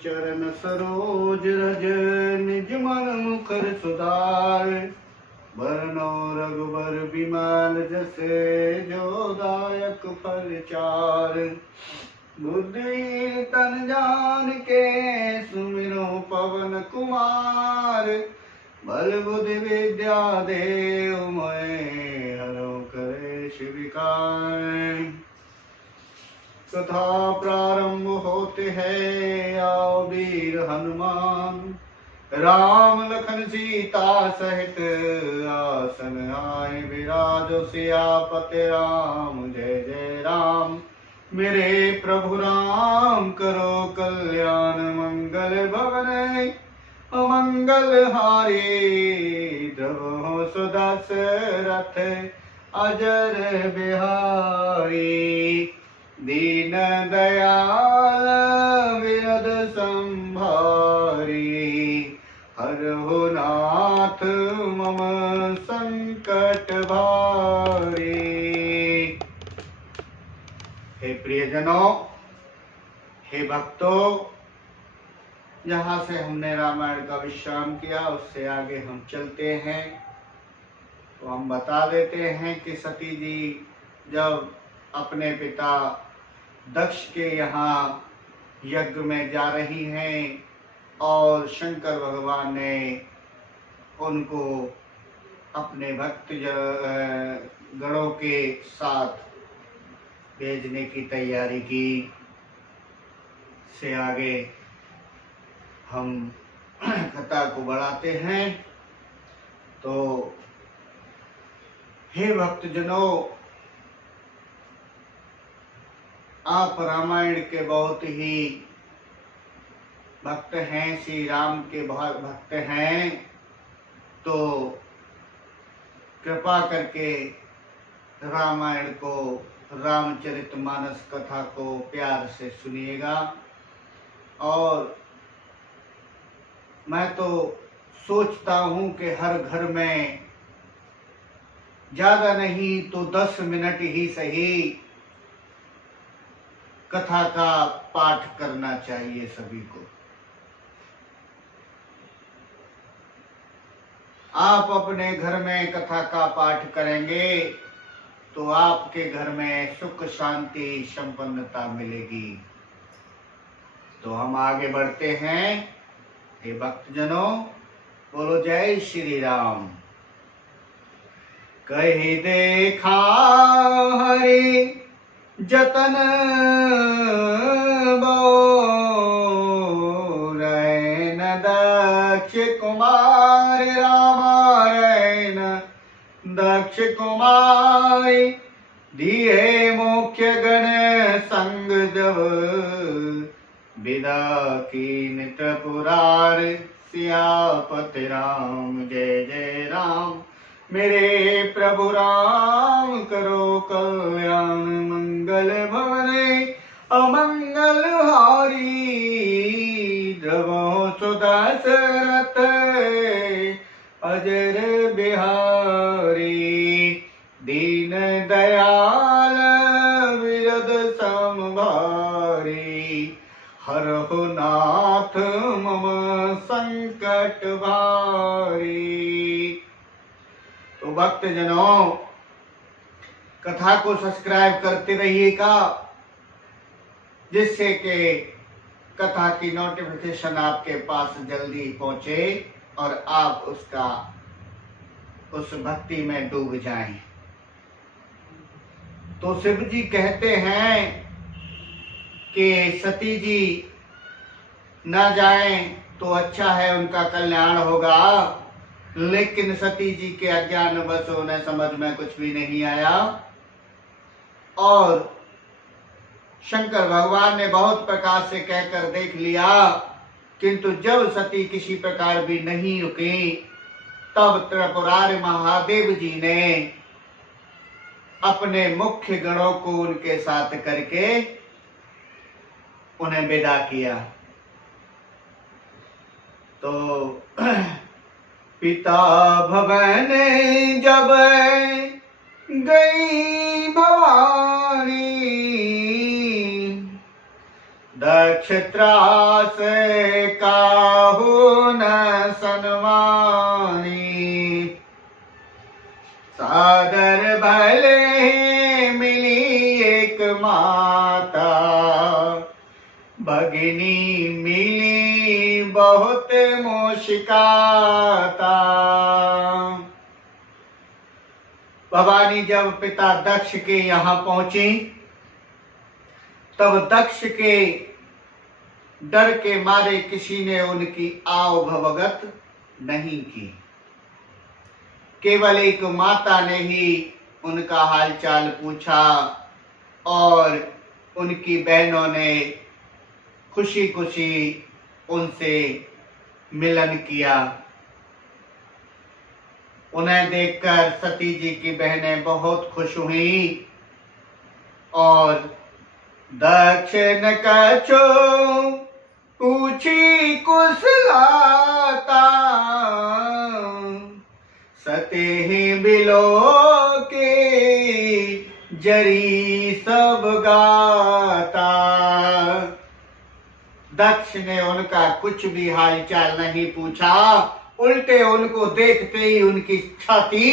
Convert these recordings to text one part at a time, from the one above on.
चरण सरोज रज निज मन मुखर सुधार। बरनो रघुबर विमल जसे जो दायक फल चार। बुद्धि तन जान के सुमिरो पवन कुमार। बल बुद्धि विद्या देव मोहि हरो कलेश विकार। कथा प्रारंभ होते है आओ वीर हनुमान। राम लखन सीता सहित आसन आए विराजो सियापति राम। जय जय राम मेरे प्रभु राम करो कल्याण। मंगल भवन अमंगल हारी। द्रवहु सुदशरथ अजर बिहारी। दीन दयाल विरद संभारी। हरहु नाथ मम संकट भारी। हे प्रियजनों, हे भक्तों, जहाँ से हमने रामायण का विश्राम किया उससे आगे हम चलते हैं। तो हम बता देते हैं कि सती जी जब अपने पिता दक्ष के यहाँ यज्ञ में जा रही हैं और शंकर भगवान ने उनको अपने भक्त गणों के साथ भेजने की तैयारी की। से आगे हम कथा को बढ़ाते हैं। तो हे भक्तजनों, आप रामायण के बहुत ही भक्त हैं, श्री राम के बहुत भक्त हैं, तो कृपा करके रामायण को, रामचरितमानस कथा को प्यार से सुनिएगा। और मैं तो सोचता हूँ कि हर घर में ज्यादा नहीं तो 10 मिनट ही सही कथा का पाठ करना चाहिए सभी को। आप अपने घर में कथा का पाठ करेंगे तो आपके घर में सुख शांति संपन्नता मिलेगी। तो हम आगे बढ़ते हैं। हे भक्तजनों, बोलो जय श्री राम। कही देखा हरि जतन बोरैन दक्ष कुमार। रामायण दक्ष कुमार दिए मुख्य गण संग जब। विदा कीन त्रिपुरार सियापति राम। जय जय राम मेरे प्रभु राम करो कल्याण। मंगल भवन अमंगल हारी। द्रवहु सुदशरथ अजर बिहारी। दीन दयाल विरद संभारी। हरहु नाथ मम संकट भारी। तो भक्तजनों, कथा को सब्सक्राइब करते रहिएगा, जिससे कि कथा की नोटिफिकेशन आपके पास जल्दी पहुंचे और आप उस भक्ति में डूब जाएं। तो शिव जी कहते हैं कि सती जी न जाएं तो अच्छा है, उनका कल्याण होगा। लेकिन सती जी के अज्ञानवश उन्हें समझ में कुछ भी नहीं आया और शंकर भगवान ने बहुत प्रकार से कहकर देख लिया, किंतु जब सती किसी प्रकार भी नहीं रुकी, तब त्रिपुरारि महादेव जी ने अपने मुख्य गणों को उनके साथ करके उन्हें विदा किया। तो पिता भवन जब गई भवानी। दक्षत्रास काहू न सन्मानी, सादर भले मिली एक माता, भगिनी मिली बहुत मुश्किलाता। भवानी जब पिता दक्ष के यहाँ पहुंची तब दक्ष के डर के मारे किसी ने उनकी आव भवगत नहीं की। केवल एक माता ने ही उनका हालचाल पूछा और उनकी बहनों ने खुशी खुशी उनसे मिलन किया। उन्हें देखकर सती जी की बहनें बहुत खुश हुई और दक्ष न कछो पूछी कुशलाता, सते ही बिलो के जरी सब गाता। दक्ष ने उनका कुछ भी हालचाल नहीं पूछा, उल्टे उनको देखते ही उनकी छाती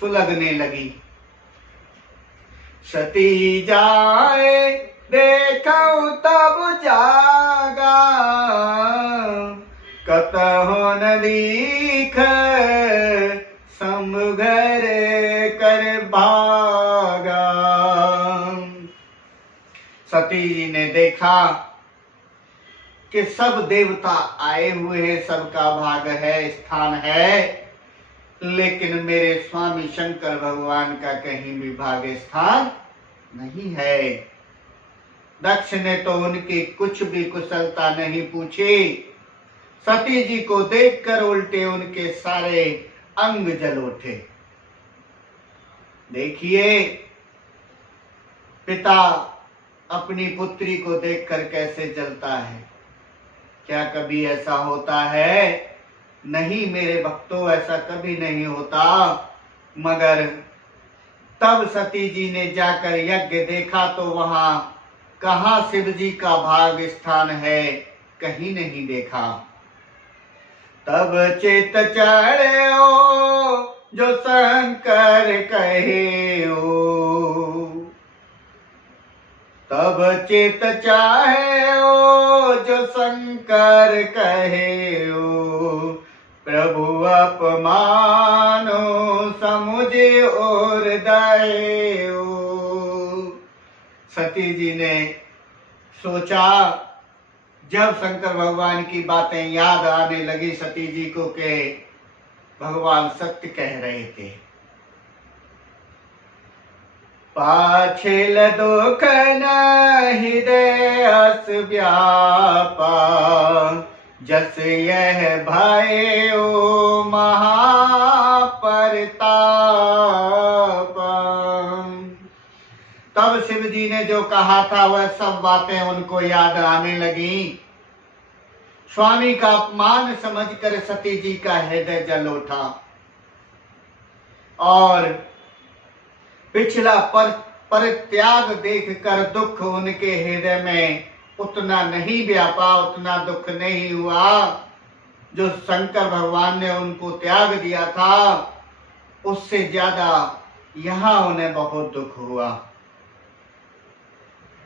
सुलगने लगी। सती जाए देखो तब जागा, कतहु न दीख समघर कर भागा। सती जी ने देखा कि सब देवता आए हुए हैं, सबका भाग है, स्थान है, लेकिन मेरे स्वामी शंकर भगवान का कहीं भी भाग स्थान नहीं है। दक्ष ने तो उनकी कुछ भी कुशलता नहीं पूछी। सती जी को देखकर उल्टे उनके सारे अंग जल उठे। देखिए पिता अपनी पुत्री को देखकर कैसे जलता है। क्या कभी ऐसा होता है? नहीं मेरे भक्तों, ऐसा कभी नहीं होता। मगर तब सती जी ने जाकर यज्ञ देखा तो वहां कहाँ शिव जी का भाग स्थान है, कहीं नहीं देखा। तब चित चढ़े जो शंकर कहे ओ, तब चित चाहे ओ जो शंकर कहे ओ, प्रभु अपमानो समुझे और दये ओ। सती जी ने सोचा, जब शंकर भगवान की बातें याद आने लगी सती जी को कि भगवान सत्य कह रहे थे। पाछिल दुख न हृदय अस व्यापा, जस यह भय ओ महापरताप। तब शिव जी ने जो कहा था वह सब बातें उनको याद आने लगी। स्वामी का अपमान समझकर सती जी का हृदय जल उठा और पिछला परित्याग देखकर दुख उनके हृदय में उतना नहीं व्यापा, उतना दुख नहीं हुआ। जो शंकर भगवान ने उनको त्याग दिया था उससे ज्यादा यहाँ उन्हें बहुत दुख हुआ।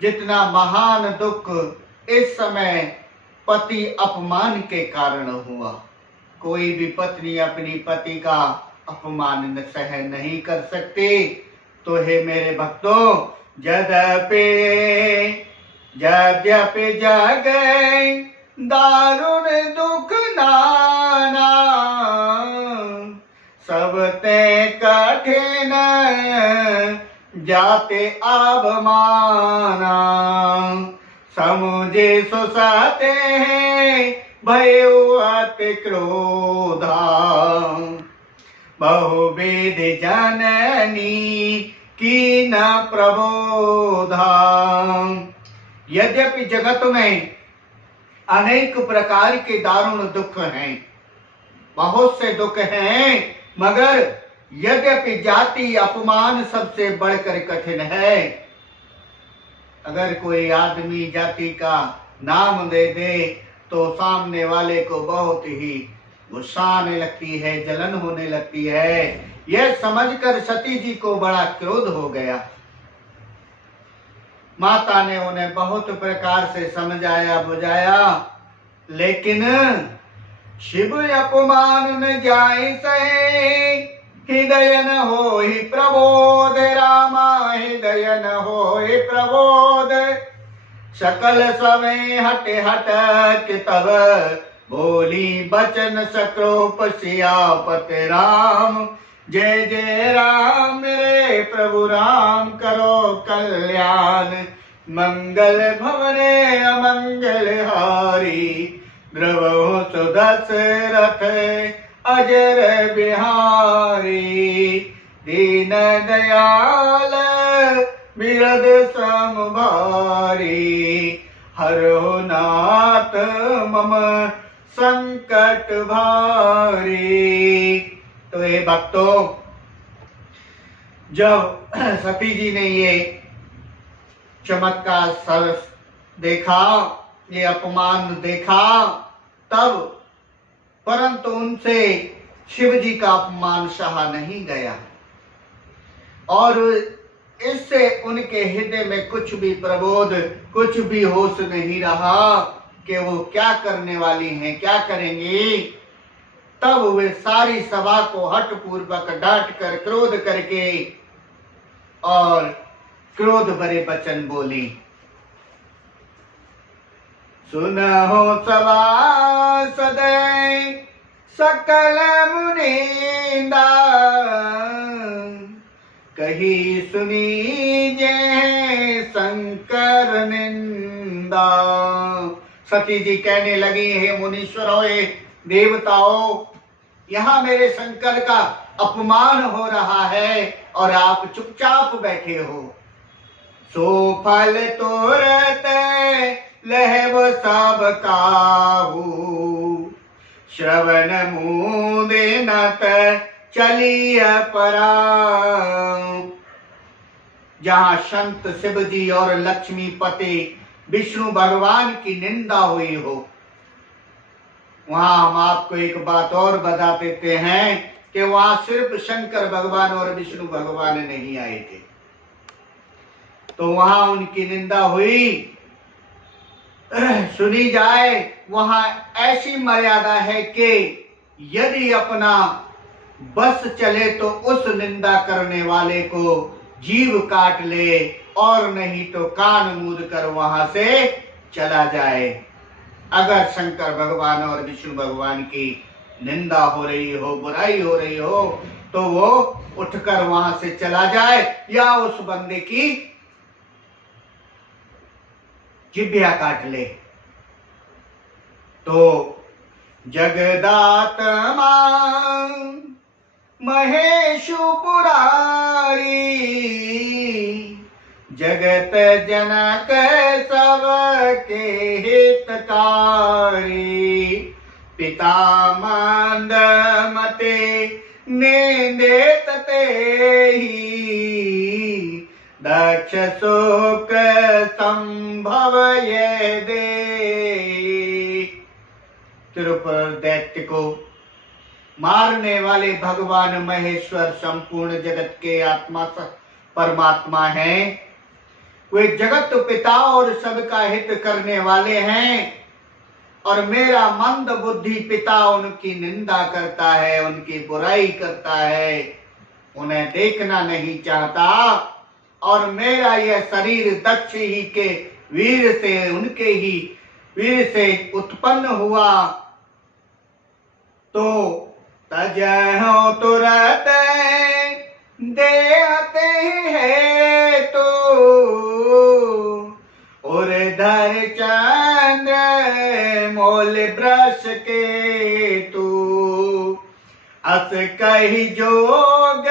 जितना महान दुख इस समय पति अपमान के कारण हुआ। कोई भी पत्नी अपनी पति का अपमान सहन नहीं कर सकती। तो हे मेरे भक्तों, यद्यपि जगै दारुण दुख नाना, सब ते कठिन जाते अवमाना। समुझे सुसते हैं भयो अति क्रोधा, बहुविध जननी की न प्रबोधा। यद्यपि जगत में अनेक प्रकार के दारुण दुख हैं, बहुत से दुख हैं, मगर यद्यपि जाति अपमान सबसे बढ़कर कठिन है। अगर कोई आदमी जाति का नाम दे दे तो सामने वाले को बहुत ही गुस्सा आने लगती है, जलन होने लगती है। यह समझकर सती जी को बड़ा क्रोध हो गया। माता ने उन्हें बहुत प्रकार से समझाया बुझाया, लेकिन शिव अपमान न जाय सहे, हृदय न होहि प्रबोध, रामा हृदय न होहि प्रबोध। सकल समय हट हट के तब बोली बचन सक्रोप सियापति राम। जय जय राम मेरे प्रभु राम, करो कल्याण मंगल भवने अमंगल हारी। द्रवहु सुदशरथ अजर बिहारी, दीन दयाल बिरद समभारी। हरो नाथ मम संकट भारी। तो ये भक्तों, जब सती जी ने ये चमत्कार सर देखा, ये अपमान देखा, तब परंतु उनसे शिव जी का अपमान सहा नहीं गया और इससे उनके हृदय में कुछ भी प्रबोध, कुछ भी होश नहीं रहा कि वो क्या करने वाली हैं, क्या करेंगी। तब वे सारी सभा को हठ पूर्वक डांट कर, क्रोध करके और क्रोध भरे वचन बोली। सुनहो सभासद सकल मुनींदा, कही सुनी जय शंकर निंदा। सती जी कहने लगी, हे मुनीश्वरों, हे देवताओं, यहाँ मेरे शंकर का अपमान हो रहा है और आप चुपचाप बैठे हो। सो फल तोरत लहब सब काहू, श्रवण मुदे नत चलिय परा। जहाँ संत शिव जी और लक्ष्मीपति विष्णु भगवान की निंदा हुई हो, वहां हम आपको एक बात और बता देते हैं कि वहां सिर्फ शंकर भगवान और विष्णु भगवान नहीं आए थे। तो वहां उनकी निंदा हुई, सुनी जाए। वहां ऐसी मर्यादा है कि यदि अपना बस चले तो उस निंदा करने वाले को जीव काट ले, और नहीं तो कान मूंद कर वहां से चला जाए। अगर शंकर भगवान और विष्णु भगवान की निंदा हो रही हो, बुराई हो रही हो, तो वो उठकर वहां से चला जाए या उस बंदे की जिह्वा काट ले। तो जगदात्मा महेशु पुरारी, जगत जनक सबके हितकारी। पिता मंद मते नेंदेत तेहि, दक्ष शोक संभव ये दे। त्रिपुर दैत्य को मारने वाले भगवान महेश्वर संपूर्ण जगत के आत्मा परमात्मा हैं। वे जगत पिता और सबका हित करने वाले हैं, और मेरा मंद बुद्धि पिता उनकी निंदा करता है, उनकी बुराई करता है, उन्हें देखना नहीं चाहता। और मेरा यह शरीर दक्ष ही के वीर से, उनके ही वीर से उत्पन्न हुआ। तो तजहो तुरत देते है तो, और धर चंद्र मोल ब्रश के तू। अस कही जोग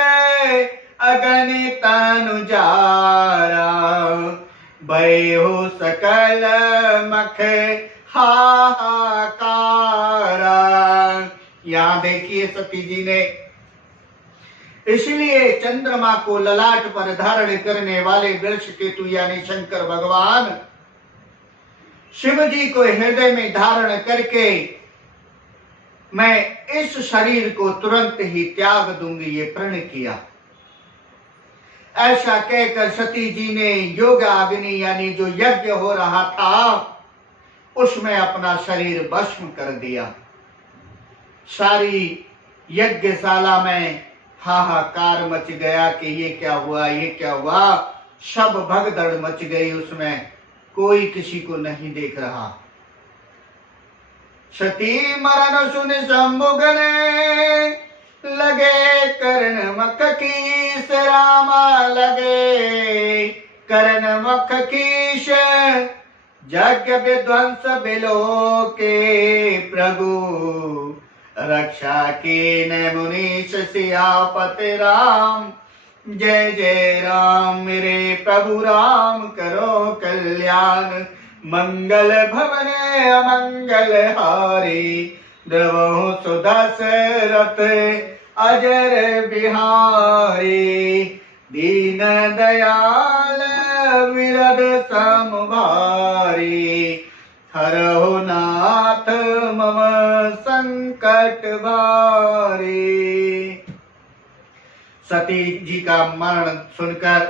अगणित अनुजारा, भयो सकल मख हाहाकारा। यहाँ देखिए सती जी ने इसलिए चंद्रमा को ललाट पर धारण करने वाले वृक्ष केतु यानी शंकर भगवान शिव जी को हृदय में धारण करके मैं इस शरीर को तुरंत ही त्याग दूंगी, ये प्रण किया। ऐसा कहकर सती जी ने योग अग्नि यानी जो यज्ञ हो रहा था उसमें अपना शरीर भस्म कर दिया। सारी यज्ञशाला में हाहाकार मच गया कि ये क्या हुआ, ये क्या हुआ। सब भगदड़ मच गई, उसमें कोई किसी को नहीं देख रहा। सती मरण सुन शंभुगने लगे कर्ण मख कीस, रामा लगे कर्ण मख कीश। यज्ञ विध्वंस बिलो के प्रभु, रक्षा की न मुनीश सियापति राम। जय जय राम मेरे प्रभु राम, करो कल्याण। मंगल भवने अमंगल हारी, द्रवहु सुदशरथ अजर बिहारी। दीन दयाल विरद समभारी, हरहु नाथ मम संकट भारी। सती जी का मरण सुनकर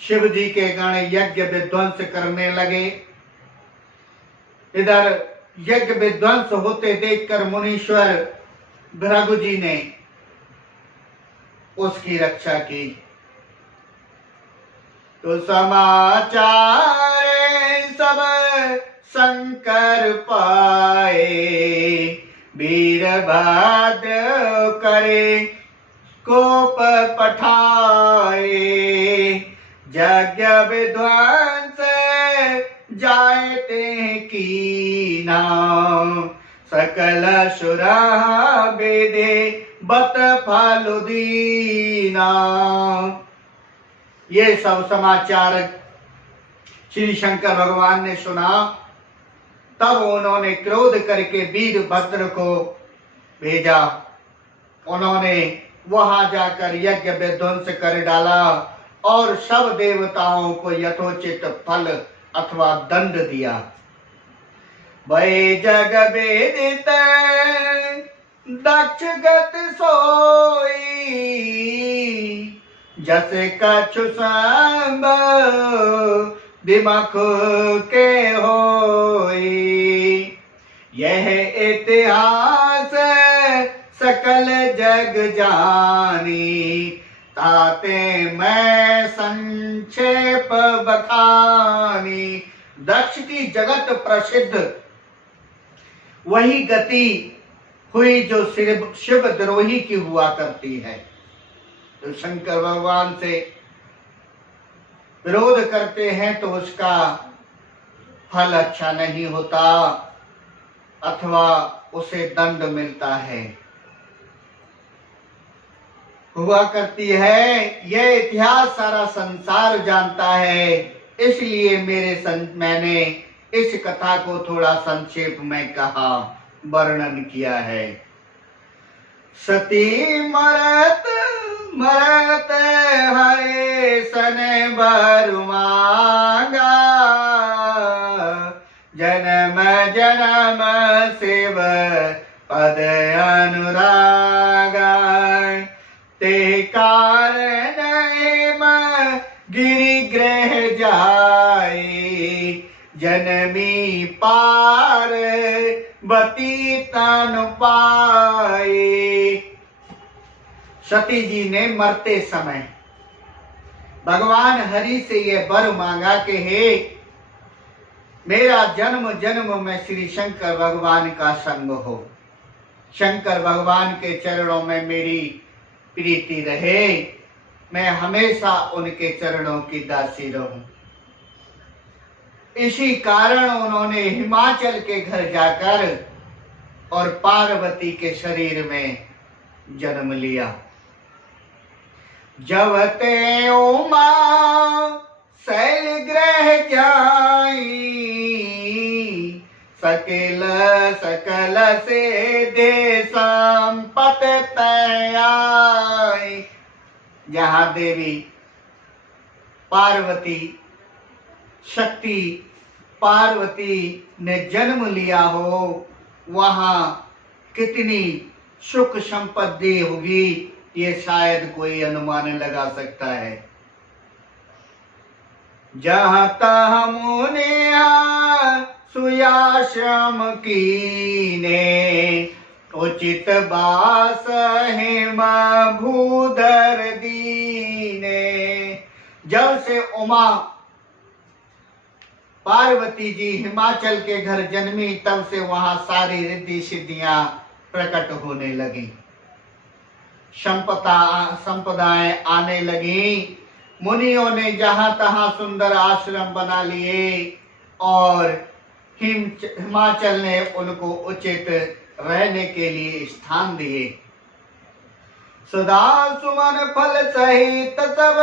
शिव जी के गण यज्ञ विध्वंस करने लगे। इधर यज्ञ विध्वंस होते देखकर मुनीश्वर भृगु जी ने उसकी रक्षा की। तो समाचार सब शंकर पाए, वीरभद्र करे कोप पठाए। यज्ञ विध्वंस जायते कीना, सकल सुरा बेदे बत फल दीना। ये सब समाचार श्री शंकर भगवान ने सुना। तब उन्होंने क्रोध करके वीरभद्र को भेजा। उन्होंने वहां जाकर यज्ञ विध्वंस कर डाला और सब देवताओं को यथोचित फल अथवा दंड दिया। वै जग वेदित दक्ष गत सोई, जस कछु सांब विमुख के होई। यह इतिहास सकल जग जानी, ताते मैं संक्षेप बखानी। दक्ष की जगत प्रसिद्ध वही गति हुई जो शिव द्रोही की हुआ करती है। तो शंकर भगवान से विरोध करते हैं तो उसका फल अच्छा नहीं होता अथवा उसे दंड मिलता है। हुआ करती है, यह इतिहास सारा संसार जानता है, इसलिए मैंने इस कथा को थोड़ा संक्षेप में कहा, वर्णन किया है। सती मरत मरत हरे सन बर मांगा, जन्म जन्म शिव पद अनुरागा। ते कारण गिरि ग्रह जाए, जनमी पार बती तन पाए। सती जी ने मरते समय भगवान हरि से यह वर मांगा कि हे मेरा जन्म जन्म में श्री शंकर भगवान का संग हो, शंकर भगवान के चरणों में मेरी प्रीति रहे, मैं हमेशा उनके चरणों की दासी रहूं। इसी कारण उन्होंने हिमाचल के घर जाकर और पार्वती के शरीर में जन्म लिया। जब ते उमा शैल ग्रह जाई, सकल सकल से दे संपत तयाई। जहाँ देवी पार्वती शक्ति पार्वती ने जन्म लिया हो वहां कितनी सुख संपत्ति होगी, ये शायद कोई अनुमान लगा सकता है। जहाँ तहाँ मुनिया सुयाश्रम कीने, उचित बास हेम भूधर दीने। जब से उमा पार्वती जी हिमाचल के घर जन्मी तब से वहां सारी रिद्धि सिद्धियां प्रकट होने लगी, संपदाएं आने लगी। मुनियों ने जहां तहां सुंदर आश्रम बना लिए और हिमाचल ने उनको उचित रहने के लिए स्थान दिए। सदा सुमन फल सहित सब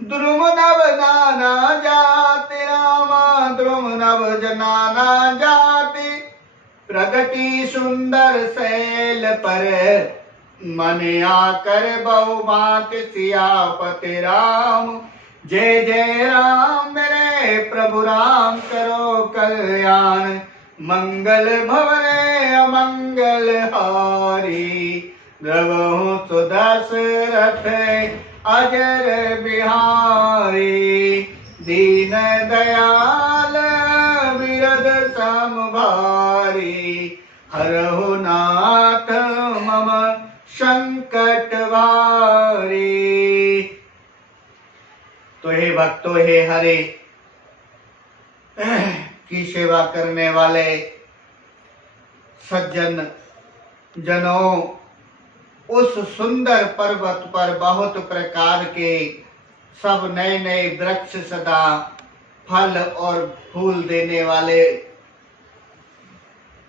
द्रुम नव नाना जाति, रामा द्रुम नव जनाना जाति। प्रगति सुंदर शैल पर मन आकर बहुभात सियापति राम। जय जय राम मेरे प्रभु राम, करो कल्याण मंगल भवने अमंगल हारी। द्रवहु सुदशरथ अजर बिहारी, दीन दयाल बिरद समभारी। हरहु नाथ मम संकट भारी। तो हे भक्तों, हे हरे की सेवा करने वाले सज्जन जनों, उस सुंदर पर्वत पर बहुत प्रकार के सब नए नए वृक्ष सदा फल और फूल देने वाले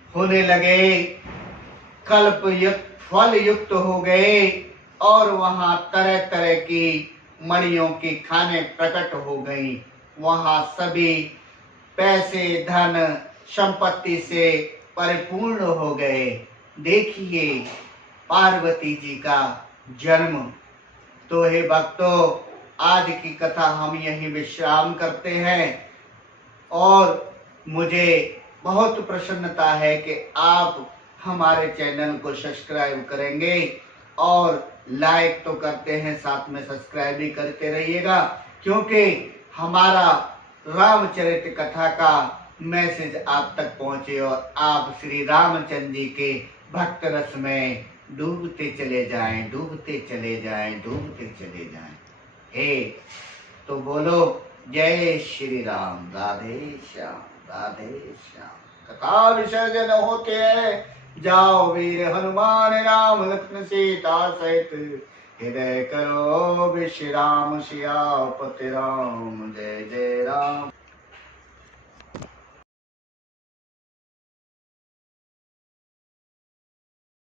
होने लगे, कल्प युक्त फल युक्त हो गए और वहां तरह तरह की मणियों की खाने प्रकट हो गई। वहां सभी पैसे धन संपत्ति से परिपूर्ण हो गए। देखिए पार्वती जी का जन्म। तो हे भक्तों, आज की कथा हम यहीं विश्राम करते हैं और मुझे बहुत प्रसन्नता है कि आप हमारे चैनल को सब्सक्राइब करेंगे और लाइक तो करते हैं, साथ में सब्सक्राइब भी करते रहिएगा, क्योंकि हमारा रामचरित कथा का मैसेज आप तक पहुंचे और आप श्री रामचंद्र जी के भक्त रस में डूबते चले जाएं, डूबते चले जाएं, डूबते चले जाएं। हे तो बोलो जय श्री राम, राधे श्याम, राधे श्याम। कथा विसर्जन होते हैं, जाओ वीर हनुमान राम लक्ष्मण सीता सहित, हृदय करो विश्राम सियापति राम। जय जय राम।